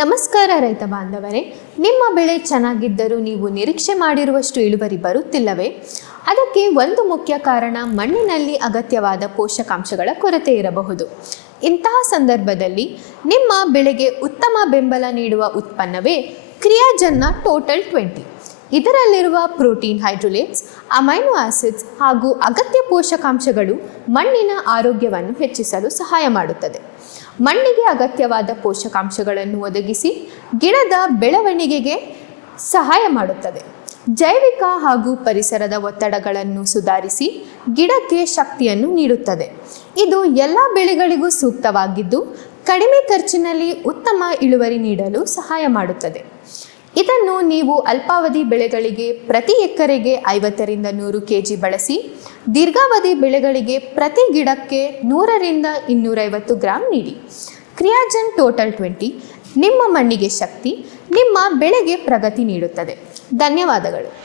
ನಮಸ್ಕಾರ ರೈತ ಬಾಂಧವರೇ, ನಿಮ್ಮ ಬೆಳೆ ಚೆನ್ನಾಗಿದ್ದರೂ ನೀವು ನಿರೀಕ್ಷೆ ಮಾಡಿರುವಷ್ಟು ಇಳುವರಿ ಬರುತ್ತಿಲ್ಲವೇ? ಅದಕ್ಕೆ ಒಂದು ಮುಖ್ಯ ಕಾರಣ ಮಣ್ಣಿನಲ್ಲಿ ಅಗತ್ಯವಾದ ಪೋಷಕಾಂಶಗಳ ಕೊರತೆ ಇರಬಹುದು. ಇಂತಹ ಸಂದರ್ಭದಲ್ಲಿ ನಿಮ್ಮ ಬೆಳೆಗೆ ಉತ್ತಮ ಬೆಂಬಲ ನೀಡುವ ಉತ್ಪನ್ನವೇ ಕ್ರಿಯಾಜನ್ನ ಟೋಟಲ್ 20. ಇದರಲ್ಲಿರುವ ಪ್ರೋಟೀನ್, ಹೈಡ್ರೋಲೇಟ್ಸ್, ಅಮೈನೋ ಆಸಿಡ್ಸ್ ಹಾಗೂ ಅಗತ್ಯ ಪೋಷಕಾಂಶಗಳು ಮಣ್ಣಿನ ಆರೋಗ್ಯವನ್ನು ಹೆಚ್ಚಿಸಲು ಸಹಾಯ ಮಾಡುತ್ತದೆ. ಮಣ್ಣಿಗೆ ಅಗತ್ಯವಾದ ಪೋಷಕಾಂಶಗಳನ್ನು ಒದಗಿಸಿ ಗಿಡದ ಬೆಳವಣಿಗೆಗೆ ಸಹಾಯ ಮಾಡುತ್ತದೆ. ಜೈವಿಕ ಹಾಗೂ ಪರಿಸರದ ಒತ್ತಡಗಳನ್ನು ಸುಧಾರಿಸಿ ಗಿಡಕ್ಕೆ ಶಕ್ತಿಯನ್ನು ನೀಡುತ್ತದೆ. ಇದು ಎಲ್ಲ ಬೆಳೆಗಳಿಗೂ ಸೂಕ್ತವಾಗಿದ್ದು ಕಡಿಮೆ ಖರ್ಚಿನಲ್ಲಿ ಉತ್ತಮ ಇಳುವರಿ ನೀಡಲು ಸಹಾಯ ಮಾಡುತ್ತದೆ. ಇದನ್ನು ನೀವು ಅಲ್ಪಾವಧಿ ಬೆಳೆಗಳಿಗೆ ಪ್ರತಿ ಎಕರೆಗೆ 50ರಿಂದ 100 kg ಬಳಸಿ, ದೀರ್ಘಾವಧಿ ಬೆಳೆಗಳಿಗೆ ಪ್ರತಿ ಗಿಡಕ್ಕೆ 100ರಿಂದ 250 ಗ್ರಾಂ ನೀಡಿ. ಕ್ರಿಯಾಜನ್ ಟೋಟಲ್ 20 ನಿಮ್ಮ ಮಣ್ಣಿಗೆ ಶಕ್ತಿ, ನಿಮ್ಮ ಬೆಳೆಗೆ ಪ್ರಗತಿ ನೀಡುತ್ತದೆ. ಧನ್ಯವಾದಗಳು.